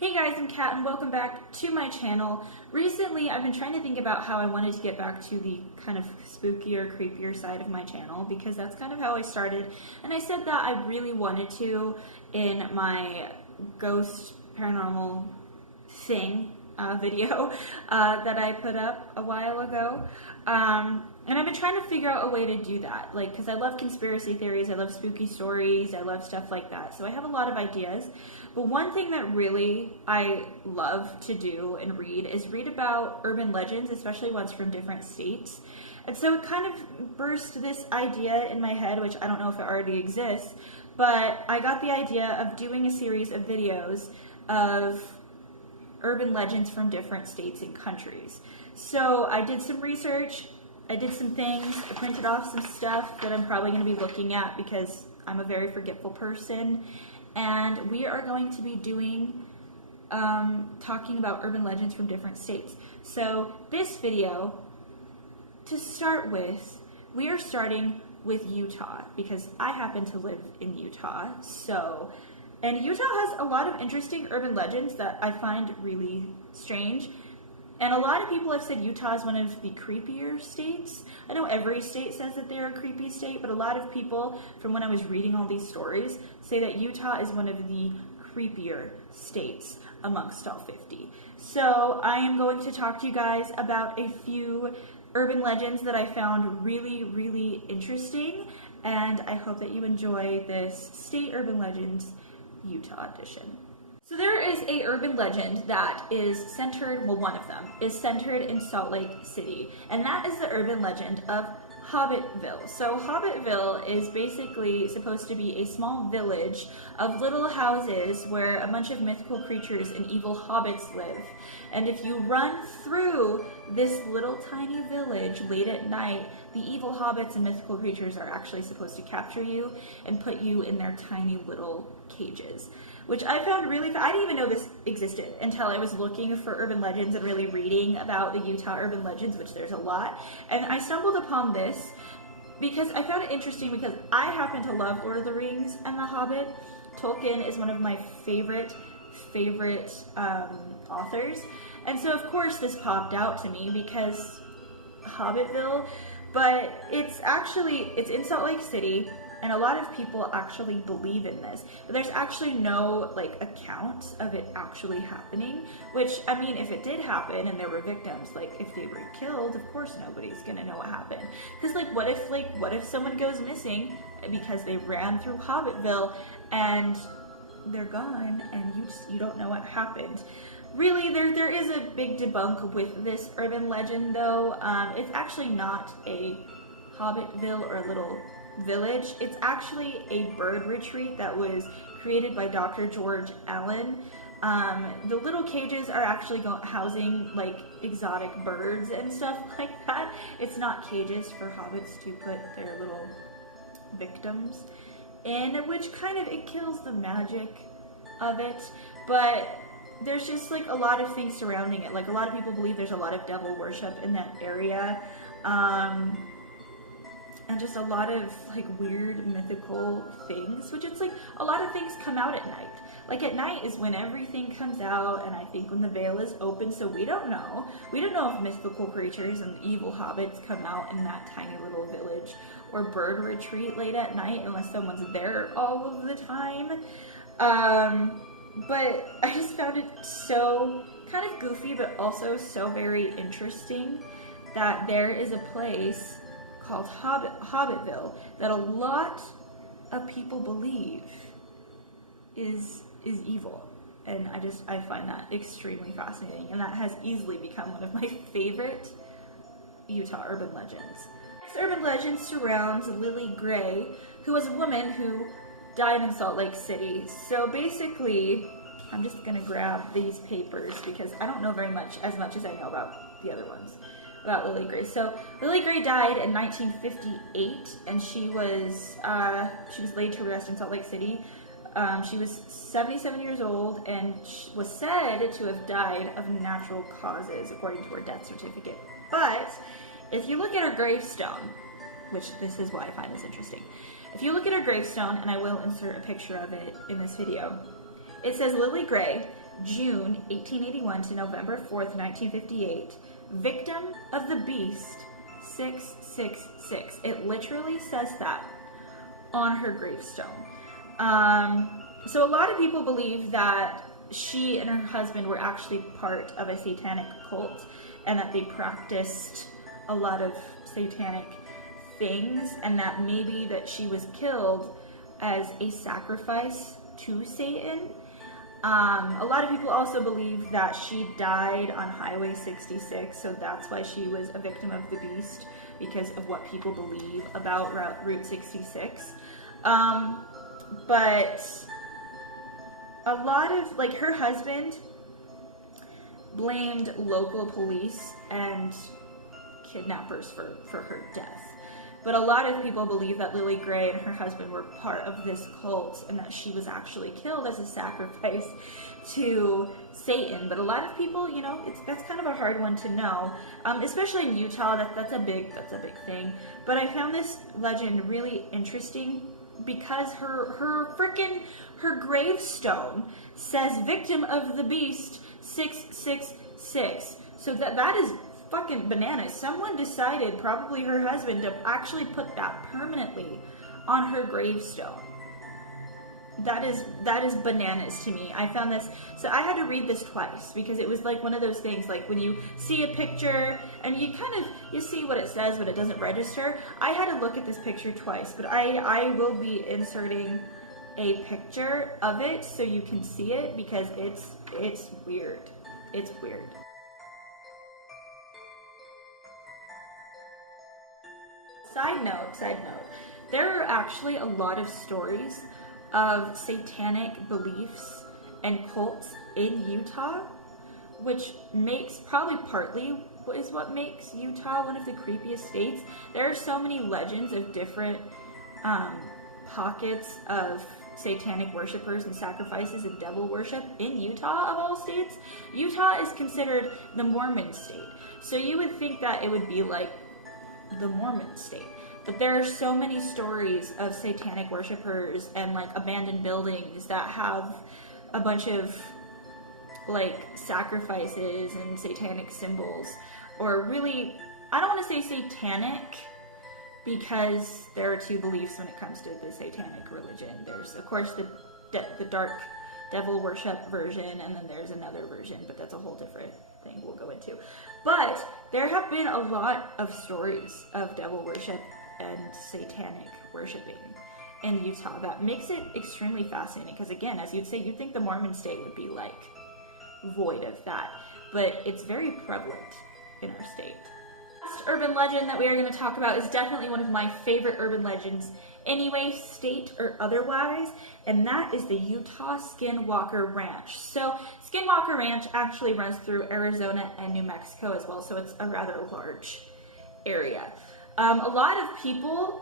Hey guys, I'm Kat and welcome back to my channel. Recently, I've been trying to think about how I wanted to get back to the kind of spookier, creepier side of my channel because that's kind of how I started. And I said that I really wanted to in my ghost paranormal thing video that I put up a while ago. And I've been trying to figure out a way to do that, like, because I love conspiracy theories, I love spooky stories, I love stuff like that. So I have a lot of ideas. But one thing that really I love to do and read is read about urban legends, especially ones from different states. And so it kind of burst this idea in my head, which I don't know if it already exists, but I got the idea of doing a series of videos of urban legends from different states and countries. So I did some research, I did some things, I printed off some stuff that I'm probably going to be looking at because I'm a very forgetful person. And we are going to be doing, talking about urban legends from different states. So this video, to start with, we are starting with Utah because I happen to live in Utah. And Utah has a lot of interesting urban legends that I find really strange. And a lot of people have said Utah is one of the creepier states. I know every state says that they're a creepy state, but a lot of people, from when I was reading all these stories, say that Utah is one of the creepier states amongst all 50. So I am going to talk to you guys about a few urban legends that I found really, really interesting. And I hope that you enjoy this State Urban Legends Utah edition. So there is a urban legend that is centered, well, one of them is centered in Salt Lake City, and that is the urban legend of Hobbitville. So Hobbitville is basically supposed to be a small village of little houses where a bunch of mythical creatures and evil hobbits live. And if you run through this little tiny village late at night, the evil hobbits and mythical creatures are actually supposed to capture you and put you in their tiny little cages, which I found really, I didn't even know this existed until I was looking for urban legends and really reading about the Utah urban legends, which there's a lot. And I stumbled upon this because I found it interesting because I happen to love Lord of the Rings and The Hobbit. Tolkien is one of my favorite authors. And so of course this popped out to me because Hobbitville, but it's in Salt Lake City. And a lot of people actually believe in this. But there's actually no, account of it actually happening. Which, I mean, if it did happen and there were victims, if they were killed, of course nobody's gonna know what happened. Because, what if someone goes missing because they ran through Hobbitville and they're gone and you don't know what happened? Really, there is a big debunk with this urban legend, though. It's actually not a Hobbitville or a little village. It's actually a bird retreat that was created by Dr. George Allen. The little cages are actually housing exotic birds and stuff like that. It's not cages for hobbits to put their little victims in, which it kills the magic of it. But there's just a lot of things surrounding it. A lot of people believe there's a lot of devil worship in that area. And just a lot of weird mythical things, which it's a lot of things come out at night. At night is when everything comes out, and I think when the veil is open, so we don't know. We don't know if mythical creatures and evil hobbits come out in that tiny little village or bird retreat late at night unless someone's there all of the time. But I just found it so kind of goofy, but also so very interesting that there is a place called Hobbitville that a lot of people believe is evil, and I find that extremely fascinating, and that has easily become one of my favorite Utah urban legends. This urban legend surrounds Lily Gray, who was a woman who died in Salt Lake City. So basically, I'm just gonna grab these papers because I don't know as much as I know about the other ones. About Lily Gray. So Lily Gray died in 1958, and she was laid to rest in Salt Lake City. She was 77 years old and was said to have died of natural causes, according to her death certificate. But if you look at her gravestone, which this is why I find this interesting, if you look at her gravestone, and I will insert a picture of it in this video, it says Lily Gray, June 1881 to November 4th, 1958. Victim of the Beast 666. It literally says that on her gravestone. So a lot of people believe that she and her husband were actually part of a satanic cult and that they practiced a lot of satanic things, and that maybe that she was killed as a sacrifice to Satan. A lot of people also believe that she died on Highway 66, so that's why she was a victim of the beast, because of what people believe about Route 66. But a lot of, like, her husband blamed local police and kidnappers for her death. But a lot of people believe that Lily Gray and her husband were part of this cult and that she was actually killed as a sacrifice to Satan. But a lot of people, you know, that's kind of a hard one to know, especially in Utah. That's a big thing. But I found this legend really interesting because her gravestone says "Victim of the Beast 666." So that is fucking bananas. Someone decided, probably her husband, to actually put that permanently on her gravestone. That is bananas to me. I found this, so I had to read this twice because it was like one of those things, like when you see a picture and you see what it says but it doesn't register. I had to look at this picture twice, but I will be inserting a picture of it so you can see it because it's weird. It's weird. Side note, there are actually a lot of stories of satanic beliefs and cults in Utah, which partly is what makes Utah one of the creepiest states. There are so many legends of different pockets of satanic worshipers and sacrifices and devil worship in Utah, of all states. Utah is considered the Mormon state, so you would think that it would be like the Mormon state. But there are so many stories of satanic worshipers and like abandoned buildings that have a bunch of like sacrifices and satanic symbols. Or really, I don't want to say satanic because there are two beliefs when it comes to the satanic religion. There's of course the dark devil worship version, and then there's another version, but that's a whole different thing we'll go into. But there have been a lot of stories of devil worship and satanic worshiping in Utah that makes it extremely fascinating because, again, as you'd say, you'd think the Mormon state would be like void of that, but it's very prevalent in our state. Last urban legend that we are going to talk about is definitely one of my favorite urban legends anyway, state or otherwise, and that is the Utah Skinwalker Ranch. So Skinwalker Ranch actually runs through Arizona and New Mexico as well, so it's a rather large area. A lot of people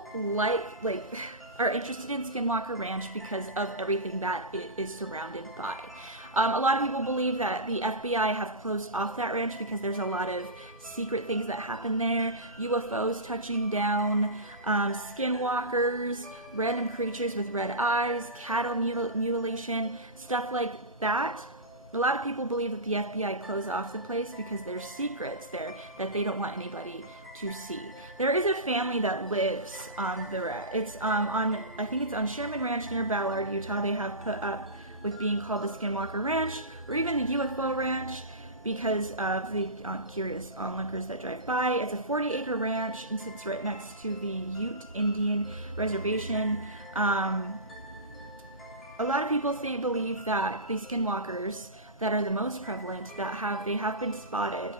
are interested in Skinwalker Ranch because of everything that it is surrounded by. A lot of people believe that the FBI have closed off that ranch because there's a lot of secret things that happen there. UFOs touching down, skinwalkers, random creatures with red eyes, cattle mutilation, stuff like that. A lot of people believe that the FBI closed off the place because there's secrets there that they don't want anybody to see. There is a family that lives on the ranch. It's I think it's on Sherman Ranch near Ballard, Utah. They have put up with being called the Skinwalker Ranch or even the UFO Ranch because of the curious onlookers that drive by. It's a 40-acre ranch and sits right next to the Ute Indian Reservation. A lot of people believe that the skinwalkers that are the most prevalent they have been spotted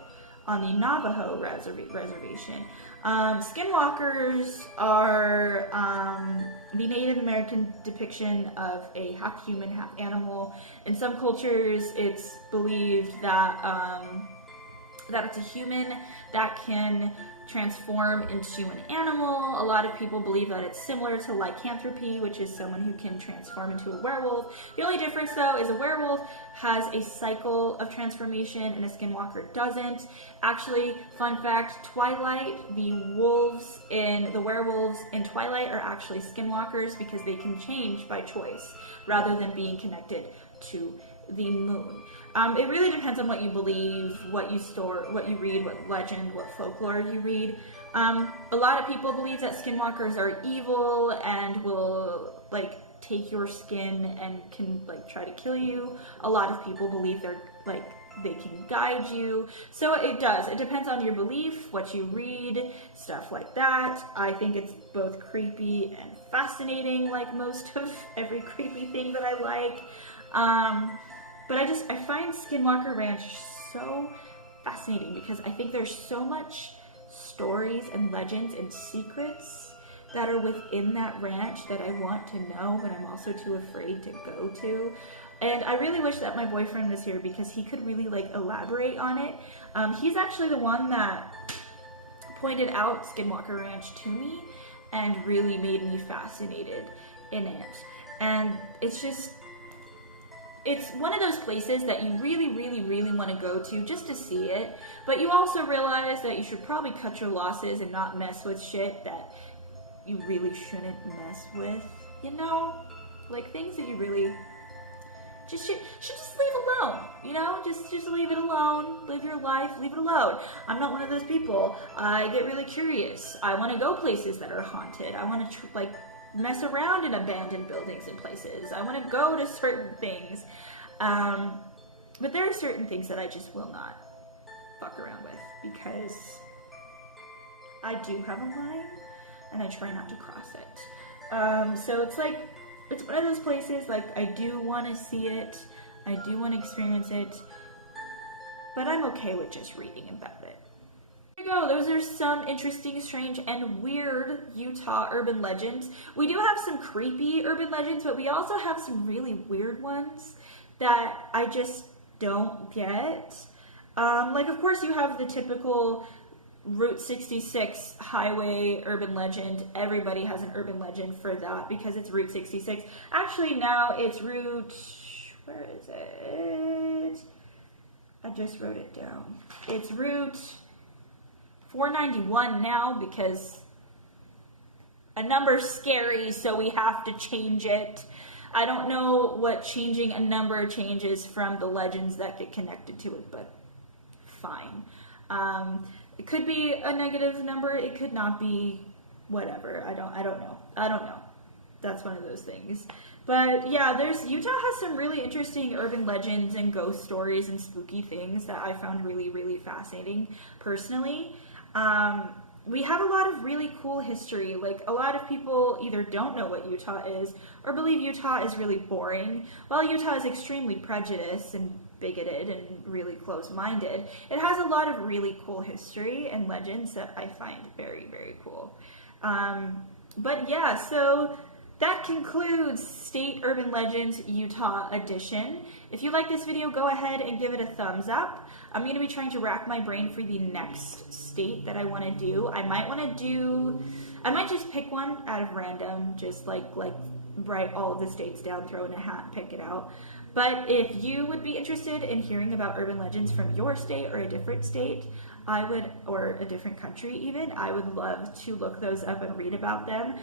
on the Navajo reservation. Skinwalkers are the Native American depiction of a half human, half animal. In some cultures, it's believed that it's a human that can transform into an animal. A lot of people believe that it's similar to lycanthropy, which is someone who can transform into a werewolf. The only difference, though, is a werewolf has a cycle of transformation and a skinwalker doesn't. Actually, fun fact, Twilight, the werewolves in Twilight are actually skinwalkers because they can change by choice rather than being connected to the moon. It really depends on what you believe, what you read, what legend, what folklore you read. A lot of people believe that skinwalkers are evil and will like take your skin and can like try to kill you. A lot of people believe they're like they can guide you. So it does. It depends on your belief, what you read, stuff like that. I think it's both creepy and fascinating, like most of every creepy thing that I like. But I find Skinwalker Ranch so fascinating because I think there's so much stories and legends and secrets that are within that ranch that I want to know, but I'm also too afraid to go to. And I really wish that my boyfriend was here because he could really like elaborate on it. He's actually the one that pointed out Skinwalker Ranch to me and really made me fascinated in it. And it's one of those places that you really, really, really want to go to just to see it. But you also realize that you should probably cut your losses and not mess with shit that you really shouldn't mess with, you know? Like things that you really should just leave alone, you know? Just leave it alone, live your life, leave it alone. I'm not one of those people. I get really curious. I want to go places that are haunted. I want to mess around in abandoned buildings and places. I want to go to certain things. But there are certain things that I just will not fuck around with because I do have a line and I try not to cross it. So it's one of those places, like, I do want to see it, I do want to experience it, but I'm okay with just reading about it. There you go, those are some interesting, strange, and weird Utah urban legends. We do have some creepy urban legends, but we also have some really weird ones that I just don't get. Like, of course, you have the typical Route 66 highway urban legend. Everybody has an urban legend for that because it's Route 66. Actually, now it's Route... where is it? I just wrote it down. It's Route 491 now because a number's scary, so we have to change it. I don't know what changing a number changes from the legends that get connected to it, but fine. It could be a negative number. It could not be. Whatever. I don't know. That's one of those things. But yeah, Utah has some really interesting urban legends and ghost stories and spooky things that I found really, really fascinating personally. We have a lot of really cool history. Like, a lot of people either don't know what Utah is or believe Utah is really boring. While Utah is extremely prejudiced and bigoted and really close-minded, it has a lot of really cool history and legends that I find very, very cool. But yeah, so that concludes State Urban Legends Utah edition. If you like this video, go ahead and give it a thumbs up. I'm going to be trying to rack my brain for the next state that I want to do. I might just pick one out of random, just like write all of the states down, throw in a hat, pick it out. But if you would be interested in hearing about urban legends from your state or a different state, or a different country even, I would love to look those up and read about them.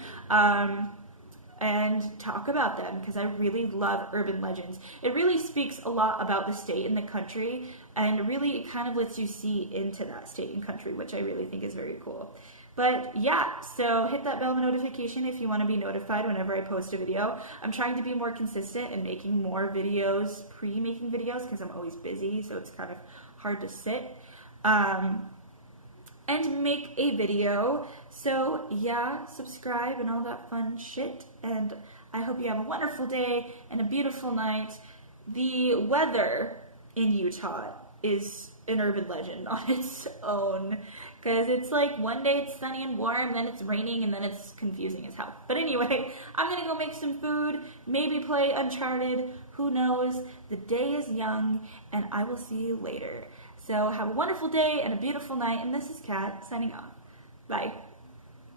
And talk about them because I really love urban legends. It really speaks a lot about the state and the country, and really it kind of lets you see into that state and country, which I really think is very cool. But yeah, so hit that bell notification if you want to be notified whenever I post a video. I'm trying to be more consistent and making more videos, pre-making videos, because I'm always busy, so it's kind of hard to sit and make a video. So yeah, subscribe and all that fun shit, and I hope you have a wonderful day and a beautiful night. The weather in Utah is an urban legend on its own, because it's like one day it's sunny and warm, then it's raining, and then it's confusing as hell. But anyway, I'm gonna go make some food, maybe play Uncharted, who knows. The day is young, and I will see you later. So have a wonderful day and a beautiful night, and this is Kat signing off. Bye.